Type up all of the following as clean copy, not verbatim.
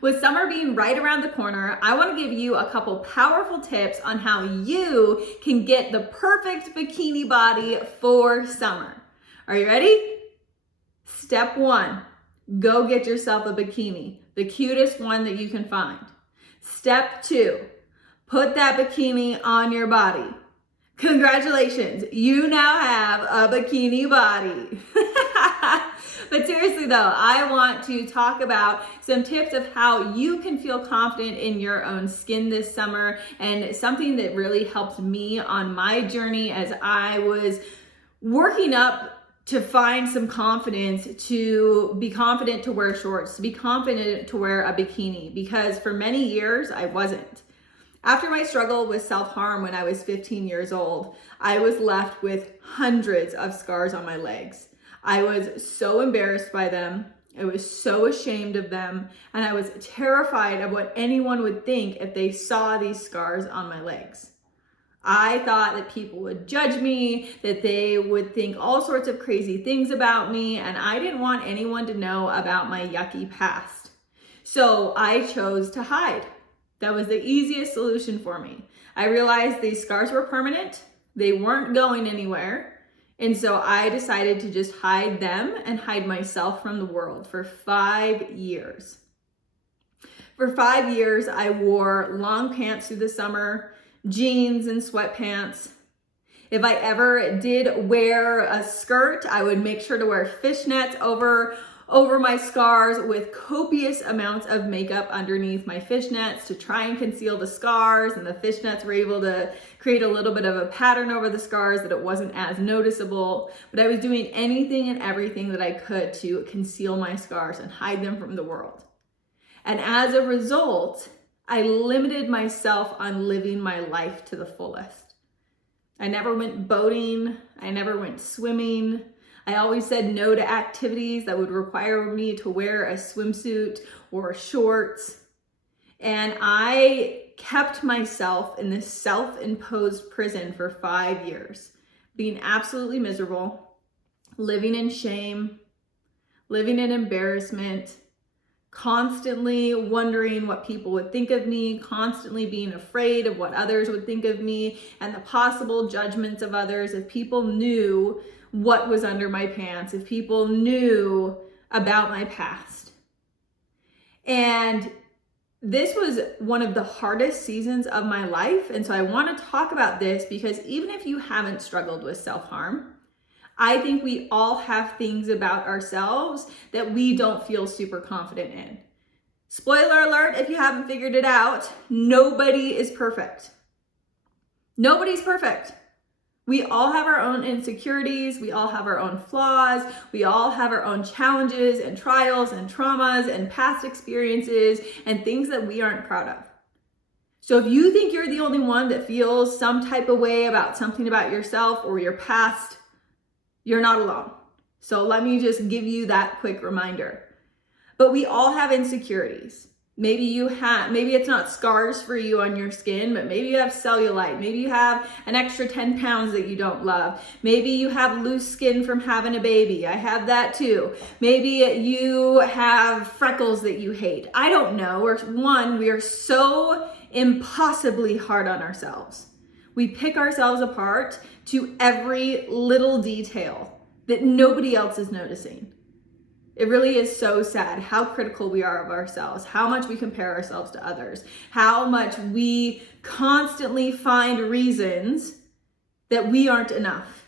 With summer being right around the corner, I want to give you a couple powerful tips on how you can get the perfect bikini body for summer. Are you ready? Step 1, go get yourself a bikini, the cutest one that you can find. Step 2, put that bikini on your body. Congratulations, you now have a bikini body. But seriously though, I want to talk about some tips of how you can feel confident in your own skin this summer, and something that really helped me on my journey as I was working up to find some confidence, to be confident to wear shorts, to be confident to wear a bikini, because for many years I wasn't. After my struggle with self-harm when I was 15 years old, I was left with hundreds of scars on my legs. I was so embarrassed by them. I was so ashamed of them. And I was terrified of what anyone would think if they saw these scars on my legs. I thought that people would judge me, that they would think all sorts of crazy things about me, and I didn't want anyone to know about my yucky past. So I chose to hide. That was the easiest solution for me. I realized these scars were permanent, they weren't going anywhere, and so I decided to just hide them and hide myself from the world for 5 years. For 5 years, I wore long pants through the summer, jeans and sweatpants. If I ever did wear a skirt, I would make sure to wear fishnets over my scars, with copious amounts of makeup underneath my fishnets to try and conceal the scars, and the fishnets were able to create a little bit of a pattern over the scars that it wasn't as noticeable. But I was doing anything and everything that I could to conceal my scars and hide them from the world. And as a result, I limited myself on living my life to the fullest. I never went boating. I never went swimming. I always said no to activities that would require me to wear a swimsuit or shorts. And I kept myself in this self-imposed prison for 5 years, being absolutely miserable, living in shame, living in embarrassment, constantly wondering what people would think of me, constantly being afraid of what others would think of me and the possible judgments of others. If people knew what was under my pants, if people knew about my past. And this was one of the hardest seasons of my life. And so I want to talk about this because even if you haven't struggled with self-harm, I think we all have things about ourselves that we don't feel super confident in. Spoiler alert, if you haven't figured it out, nobody is perfect. Nobody's perfect. We all have our own insecurities. We all have our own flaws. We all have our own challenges and trials and traumas and past experiences and things that we aren't proud of. So if you think you're the only one that feels some type of way about something about yourself or your past, you're not alone. So let me just give you that quick reminder. But we all have insecurities. Maybe it's not scars for you on your skin, but maybe you have cellulite. Maybe you have an extra 10 pounds that you don't love. Maybe you have loose skin from having a baby. I have that too. Maybe you have freckles that you hate. I don't know. We are so impossibly hard on ourselves. We pick ourselves apart to every little detail that nobody else is noticing. It really is so sad how critical we are of ourselves, how much we compare ourselves to others, how much we constantly find reasons that we aren't enough.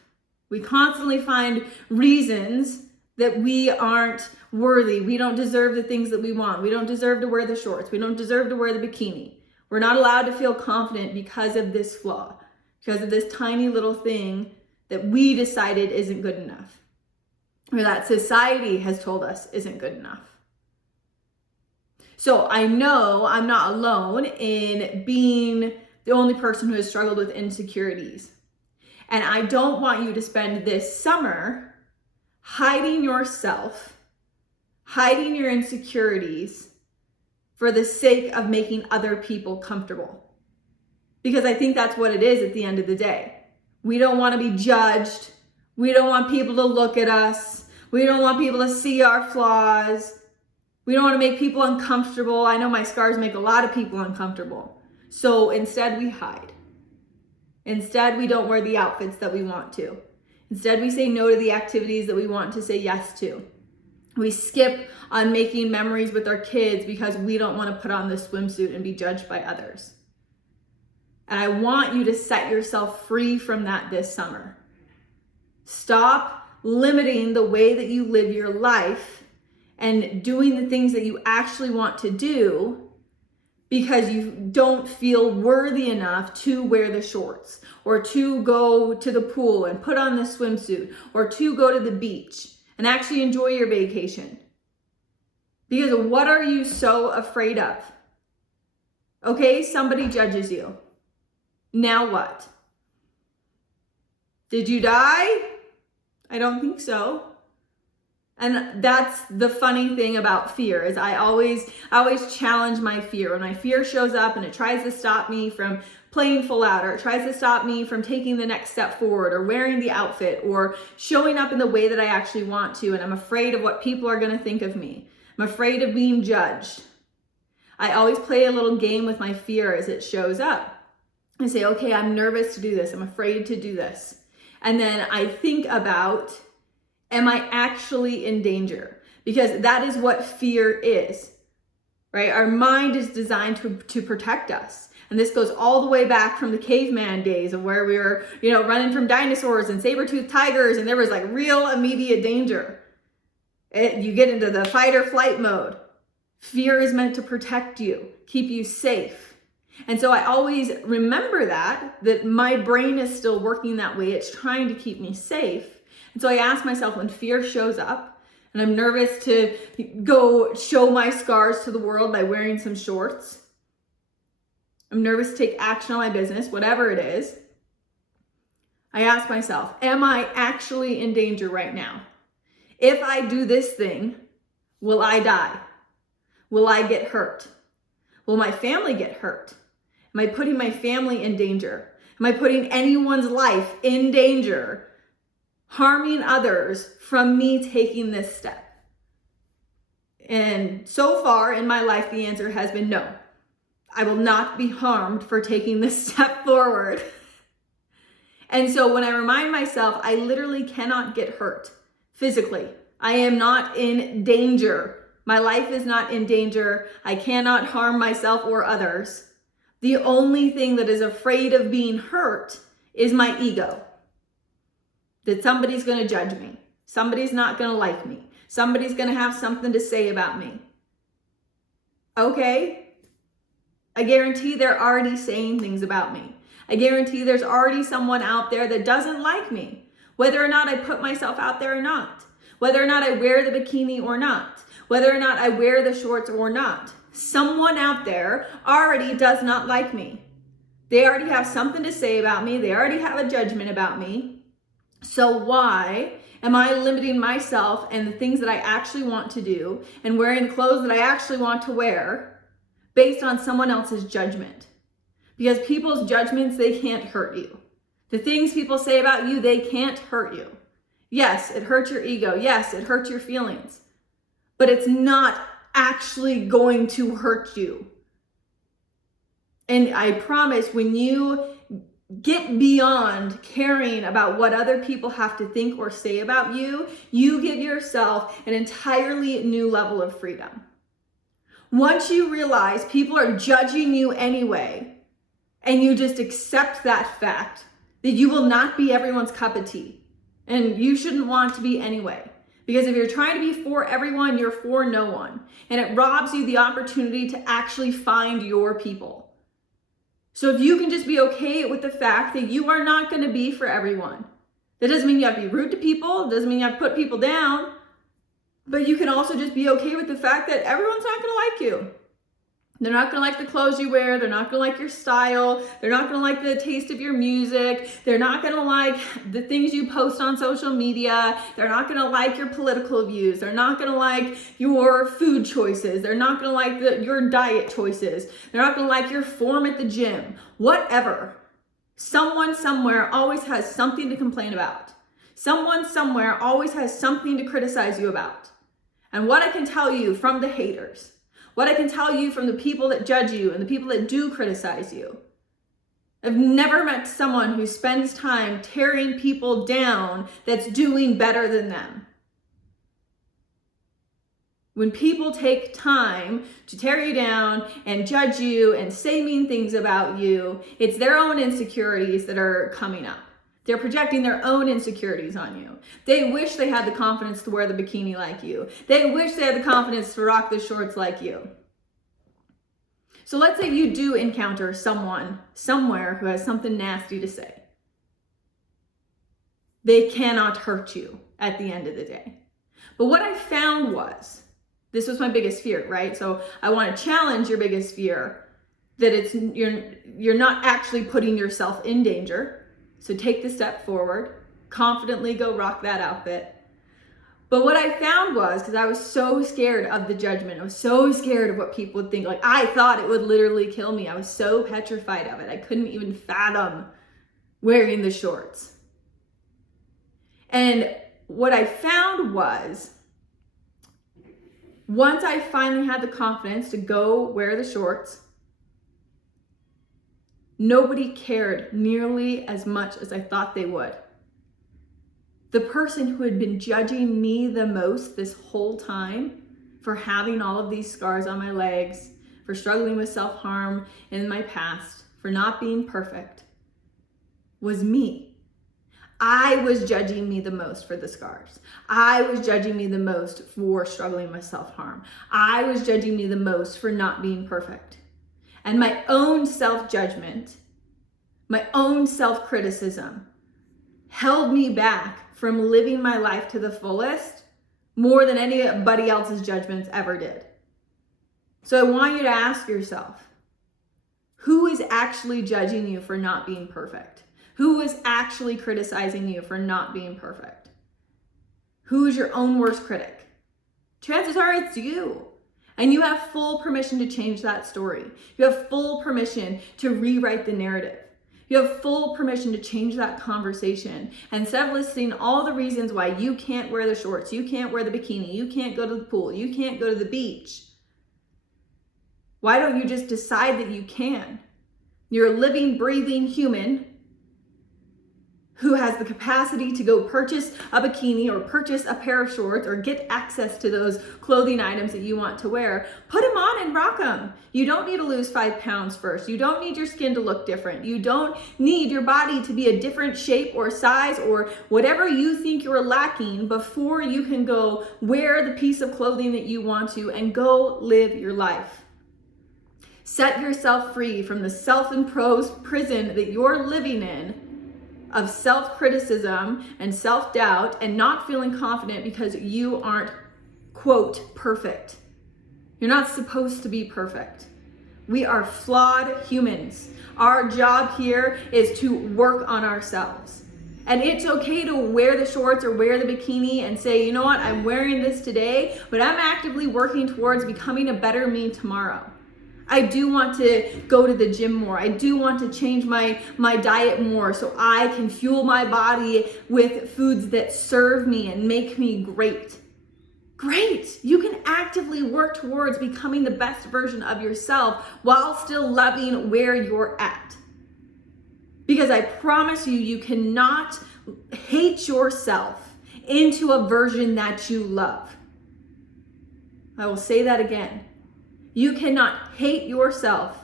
We constantly find reasons that we aren't worthy. We don't deserve the things that we want. We don't deserve to wear the shorts. We don't deserve to wear the bikini. We're not allowed to feel confident because of this flaw, because of this tiny little thing that we decided isn't good enough, or that society has told us isn't good enough. So I know I'm not alone in being the only person who has struggled with insecurities. And I don't want you to spend this summer hiding yourself, hiding your insecurities for the sake of making other people comfortable. Because I think that's what it is at the end of the day. We don't want to be judged. We don't want people to look at us. We don't want people to see our flaws. We don't want to make people uncomfortable. I know my scars make a lot of people uncomfortable. So instead we hide. Instead, we don't wear the outfits that we want to. Instead, we say no to the activities that we want to say yes to. We skip on making memories with our kids because we don't want to put on the swimsuit and be judged by others. And I want you to set yourself free from that this summer. Stop limiting the way that you live your life and doing the things that you actually want to do because you don't feel worthy enough to wear the shorts or to go to the pool and put on the swimsuit or to go to the beach and actually enjoy your vacation. Because what are you so afraid of? Okay, somebody judges you. Now what? Did you die? I don't think so. And that's the funny thing about fear is I always challenge my fear. When my fear shows up and it tries to stop me from playing full out, or it tries to stop me from taking the next step forward or wearing the outfit or showing up in the way that I actually want to, and I'm afraid of what people are going to think of me. I'm afraid of being judged. I always play a little game with my fear as it shows up. I say, okay, I'm nervous to do this. I'm afraid to do this. And then I think about, am I actually in danger? Because that is what fear is, right? Our mind is designed to protect us. And this goes all the way back from the caveman days of where we were, running from dinosaurs and saber-toothed tigers, and there was like real immediate danger. You get into the fight or flight mode. Fear is meant to protect you, keep you safe. And so I always remember that my brain is still working that way. It's trying to keep me safe. And so I ask myself, when fear shows up and I'm nervous to go show my scars to the world by wearing some shorts, I'm nervous to take action on my business, whatever it is, I ask myself, am I actually in danger right now? If I do this thing, will I die? Will I get hurt? Will my family get hurt? Am I putting my family in danger? Am I putting anyone's life in danger, harming others from me taking this step? And so far in my life, the answer has been no. I will not be harmed for taking this step forward. And so when I remind myself, I literally cannot get hurt physically. I am not in danger. My life is not in danger. I cannot harm myself or others. The only thing that is afraid of being hurt is my ego. That somebody's going to judge me. Somebody's not going to like me. Somebody's going to have something to say about me. Okay? I guarantee they're already saying things about me. I guarantee there's already someone out there that doesn't like me. Whether or not I put myself out there or not. Whether or not I wear the bikini or not. Whether or not I wear the shorts or not. Someone out there already does not like me. They already have something to say about me. They already have a judgment about me. So why am I limiting myself and the things that I actually want to do and wearing the clothes that I actually want to wear based on someone else's judgment? Because people's judgments, they can't hurt you. The things people say about you, they can't hurt you. Yes, it hurts your ego. Yes, it hurts your feelings. But it's not actually going to hurt you. And I promise, when you get beyond caring about what other people have to think or say about you, you give yourself an entirely new level of freedom. Once you realize people are judging you anyway, and you just accept that fact that you will not be everyone's cup of tea, and you shouldn't want to be anyway. Because if you're trying to be for everyone, you're for no one. And it robs you the opportunity to actually find your people. So if you can just be okay with the fact that you are not going to be for everyone. That doesn't mean you have to be rude to people. It doesn't mean you have to put people down. But you can also just be okay with the fact that everyone's not going to like you. They're not going to like the clothes you wear. They're not going to like your style. They're not going to like the taste of your music. They're not going to like the things you post on social media. They're not going to like your political views. They're not going to like your food choices. They're not going to like your diet choices. They're not going to like your form at the gym. Whatever. Someone somewhere always has something to complain about. Someone somewhere always has something to criticize you about. And what I can tell you from the haters, what I can tell you from the people that judge you and the people that do criticize you, I've never met someone who spends time tearing people down that's doing better than them. When people take time to tear you down and judge you and say mean things about you, it's their own insecurities that are coming up. They're projecting their own insecurities on you. They wish they had the confidence to wear the bikini like you. They wish they had the confidence to rock the shorts like you. So let's say you do encounter someone somewhere who has something nasty to say. They cannot hurt you at the end of the day. But what I found was, this was my biggest fear, right? So I want to challenge your biggest fear, that you're not actually putting yourself in danger. So take the step forward, confidently go rock that outfit. But what I found was, because I was so scared of the judgment, I was so scared of what people would think. Like, I thought it would literally kill me. I was so petrified of it. I couldn't even fathom wearing the shorts. And what I found was, once I finally had the confidence to go wear the shorts, nobody cared nearly as much as I thought they would. The person who had been judging me the most this whole time for having all of these scars on my legs, for struggling with self-harm in my past, for not being perfect, was me. I was judging me the most for the scars. I was judging me the most for struggling with self-harm. I was judging me the most for not being perfect. And my own self-judgment, my own self-criticism held me back from living my life to the fullest more than anybody else's judgments ever did. So I want you to ask yourself, who is actually judging you for not being perfect? Who is actually criticizing you for not being perfect? Who is your own worst critic? Chances are it's you. And you have full permission to change that story. You have full permission to rewrite the narrative. You have full permission to change that conversation. And instead of listing all the reasons why you can't wear the shorts, you can't wear the bikini, you can't go to the pool, you can't go to the beach, why don't you just decide that you can? You're a living, breathing human who has the capacity to go purchase a bikini or purchase a pair of shorts or get access to those clothing items that you want to wear. Put them on and rock them. You don't need to lose 5 pounds first. You don't need your skin to look different. You don't need your body to be a different shape or size or whatever you think you're lacking before you can go wear the piece of clothing that you want to and go live your life. Set yourself free from the self-imposed prison that you're living in of self-criticism and self-doubt and not feeling confident because you aren't, quote, perfect. You're not supposed to be perfect. We are flawed humans. Our job here is to work on ourselves. And it's okay to wear the shorts or wear the bikini and say, you know what, I'm wearing this today, but I'm actively working towards becoming a better me tomorrow. I do want to go to the gym more. I do want to change my diet more so I can fuel my body with foods that serve me and make me great. Great! You can actively work towards becoming the best version of yourself while still loving where you're at. Because I promise you, you cannot hate yourself into a version that you love. I will say that again. You cannot hate yourself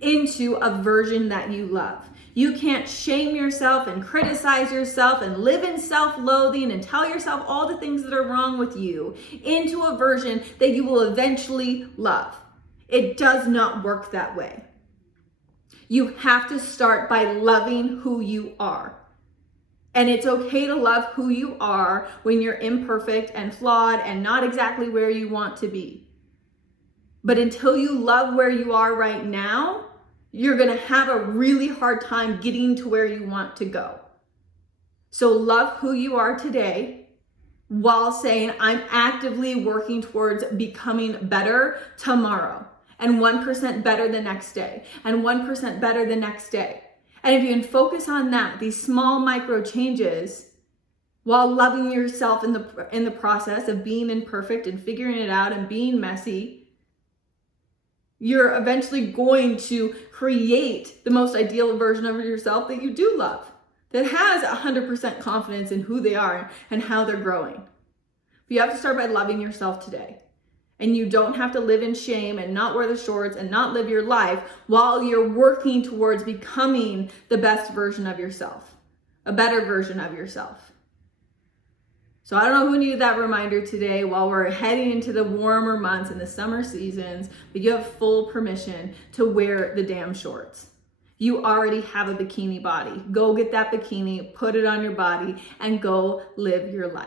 into a version that you love. You can't shame yourself and criticize yourself and live in self-loathing and tell yourself all the things that are wrong with you into a version that you will eventually love. It does not work that way. You have to start by loving who you are. And it's okay to love who you are when you're imperfect and flawed and not exactly where you want to be. But until you love where you are right now, you're going to have a really hard time getting to where you want to go. So love who you are today while saying, I'm actively working towards becoming better tomorrow and 1% better the next day and 1% better the next day. And if you can focus on that, these small micro changes, while loving yourself in the process of being imperfect and figuring it out and being messy, you're eventually going to create the most ideal version of yourself that you do love, that has 100% confidence in who they are and how they're growing. But you have to start by loving yourself today. And you don't have to live in shame and not wear the shorts and not live your life while you're working towards becoming the best version of yourself, a better version of yourself. So I don't know who needed that reminder today while we're heading into the warmer months and the summer seasons, but you have full permission to wear the damn shorts. You already have a bikini body. Go get that bikini, put it on your body, and go live your life.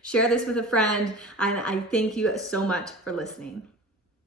Share this with a friend, and I thank you so much for listening.